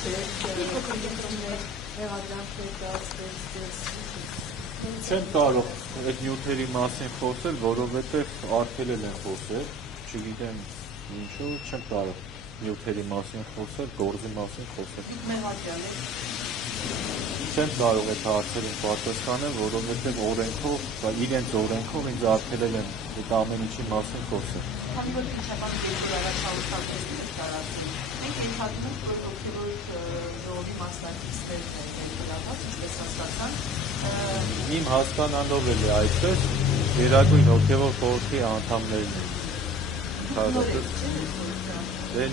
Չեմ կարող այդ նյութերի մասին խոսել, որովհետև արգելել են խոսել, չգիտեմ ինչու, չեմ կարող նյութերի մասին խոսել, գործի մասին խոսել։ Չեմ կարող այդ հարցերին պատասխանել, որովհետև օրենքով, իրենց օրենքով ինձ արգելել են այդ ամեն ինչի մասին խոսել։ Քանի որ քիչական երկու առաջ հաղորդակցություն տարածում, մենք ենթադրում ենք, որ հոգևոր ժողովի մասնակիցներն են ներգրաված, ինչպես հասկացան։ Իմ հասկանալով էլ է այդպես, Գերագույն հոգևոր խորհրդի անդամներն են։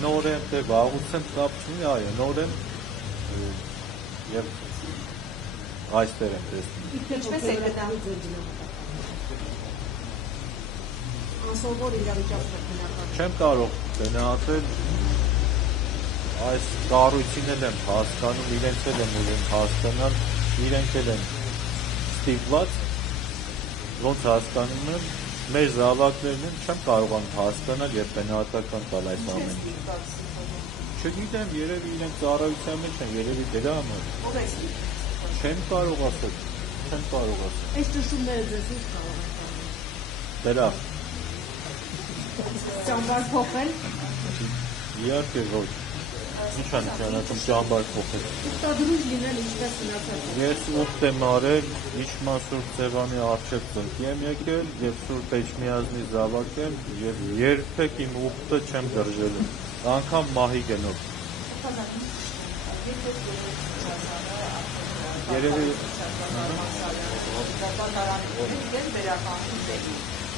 Նոր եմ, թե վաղուց եմ կապ չունի, այո, նոր եմ և այստեղ եմ տեսնում։ Ինչպես եք գտնում։ Անսովոր իրավիճակն է բնական։ Չեմ կարող գնահատել, այս կառույցին էլ եմ հասկանում, իրենց էլ եմ ուզում հասկանալ, իրենք էլ են ստիպված, ոնց հասկանում եմ, մեր զավակներն են չեմ կարողանում հասկանալ և գնահատական տալ այս ամեն ինչ։ Չգիտեմ, երևի իրենք ծառայության մեջ են, երևի դրա համար։ Ո՞վ է ստիպված։ Չեմ կարող ասել, չեմ կարող ասել։ Այս ճշումները ձեզ ինչ կարող են տանել։ Դրա։ Ճամբար փոխել։ Իհարկե ոչ։ Ինչ է նշանակում ճամբար փոխել։ Ուխտադրուժ լինել ինչպես մնացած։ Ես ուխտ եմ արել, Իշխման Սուրբ Սևանի առջև ծնկի եմ եկել և Սուրբ Էջմիածնի զավակ եմ և երբեք իմ ուխտը չեմ դրժելու, անգամ մահի գնով։ Երևի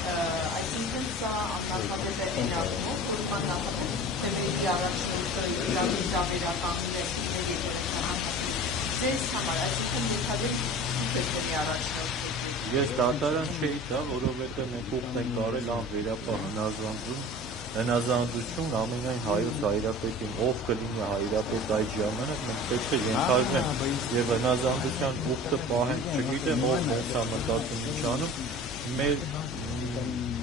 այսինքն սա աննախադեպ է այն առումով, որ աննախադեպ թեմերի առաջնորդը իրավիճակականին է մեր եկեղեցական ձեզ համար, այսինքն ենթադրել թեմերի առաջնորդը։ Ես դատարան չէի տա, որովհետև մենք ուխտ ենք արել անվերապահ հնազանդություն ամենայն հայոց հայրապետին, ով կլինի հայրապետ այդ ժամանակ, մենք պետք է ենթադրենք և հնազանդության ուխտը պահենք, չգիտեմ ով ոնց է մտածում ինչ անում, մեր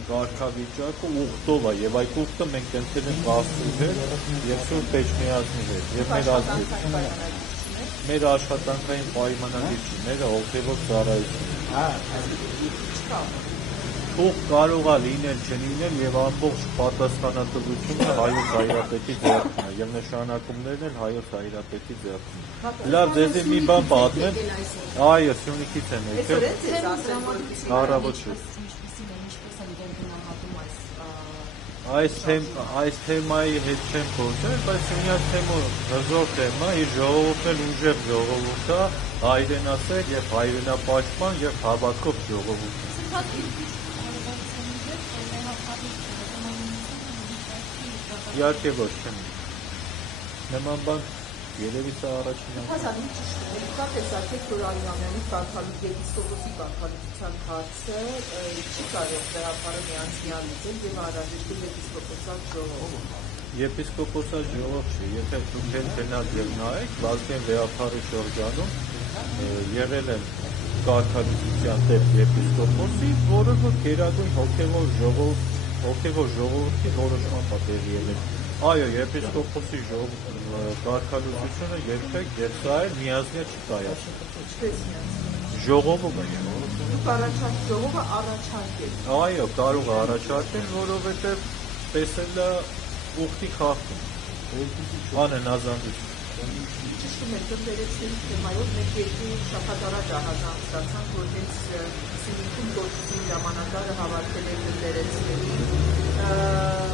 կարգավիճակը ուխտով է և այդ ուխտը մենք ընտրել ենք Աստծու հետ և Սուրբ Էջմիածնի հետ և մեր ազգից։ Մեր աշխատանքային պայմանագիրները հոգևոր ծառայություն։ Թող կարող է լինել, չլինել և ամբողջ պատասխանատվությունը հայոց հայրապետի ձեռքն է և նշանակումներն էլ հայոց հայրապետի ձեռքն է։ Լավ, ձեզ մի բան պատմեմ, այո, Սյունիքից եմ եկել, առավոտ շուտ։ Այս թեմայի հետ չեմ խոսել, բայց միակ թեմը հզոր թեմա, իր ժողովուրդն էլ ուժեղ ժողովուրդ է, հայրենասեր և հայրենապաշտպան և հավատքով ժողովուրդ։ Իհարկե ոչ չեմ։ Նման բան երևի սա առաջին անգամ։ Կա տեսակետ, որ Արիանյանի եպիսկոպոսի կարգավիճության հարցը չի կարող դրապարը միանձնյալ լինել և առաջարկել եպիսկոպոսալ ժողով։ Եպիսկոպոսալ ժողով չի, եթե դուք գնաք և նայեք, Վազգեն Վեհափարի շրջանում եղել են կարգավիճության դեպ եպիսկոպոսի, որը որ գերագույն հոգևոր ժողովրդի որոշման պատերի ելել։ Այո, եպիսկոպոսի կարգալուծությունը երբեք և սա էլ միազնյա չի կայացել։ Ժողովում է։ Ժողովը առաջարկել։ Այո, կարող է առաջարկել, որովհետև տեսել է ուխտի խախտում, անհնազանդություն։ Ճշտում եք, դերեցների թեմայով մենք երկու շաբաթ առաջ ահազանգացանք, որ հենց Սյունիքում գործում ժամանակարը հավաքել էր դերեցների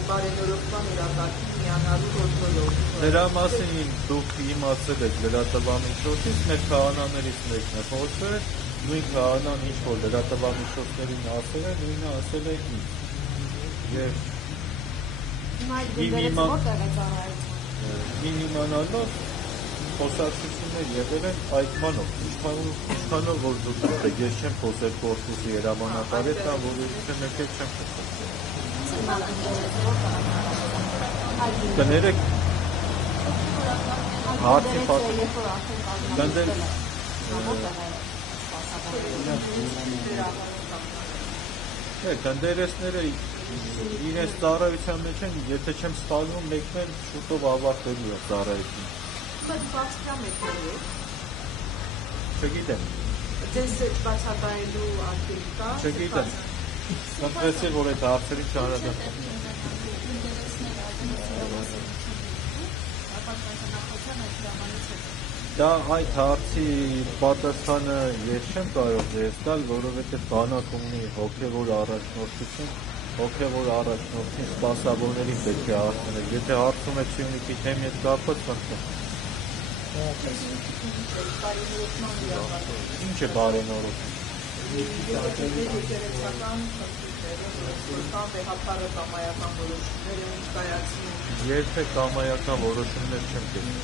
բարենորոգման իրակարգին միանալու գործով։ Դրա մասին դուք իմացել եք լրատվամիջոցից, մեր քահանաներից մեկն է խոսել, նույն քահանան ինչ-որ լրատվամիջոցներին ասել է, նույնը ասել է ինձ։ Եվ իմ իմանալով խոսակցություններ եղել են պայմանով, ինչքանով որ դուք եք, ես չեմ խոսել կորպուսի հրամանատար հետ, կամ որ ուրիշը մեկ էլ չեմ խոսել։ Կներեք հարցի կնդերեսները իրենց ծառայության մեջ են, եթե չեմ սխալվում, մեկն էլ շուտով ավարտելու է ծառայություն։ Հիմա բացքա մեկնելու Չգիտեմ, ձեզ բացակայելու արգելք կա։ չգիտեմ։ Կընտրեցի, որ այդ հարցերի չարադա։ Դա այդ հարցի պատասխանը ես չեմ կարող ձեզ տալ, որովհետև բանակ ունի հոգևոր առաջնորդություն, հոգևոր առաջնորդին սպասավորներին պետք է հարցնել։ Եթե հարցում եք Սյունիքի թեմի հետ կապված, խնդրեմ։ Ինչ է բարենորոք։ Եկեղեցական խնդիրները, վեհապարը կամայական որոշումները ինչ կայացնում Երբեք կամայական որոշումներ չեմ տեսել։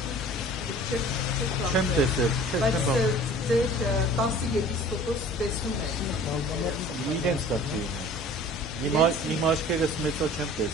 Չեմ տեսել, բայց ձեր 10 եպիսկոպոս տեսնում եք իրենց տակի։ Իմ աչքերս մեծա չեմ տեսել։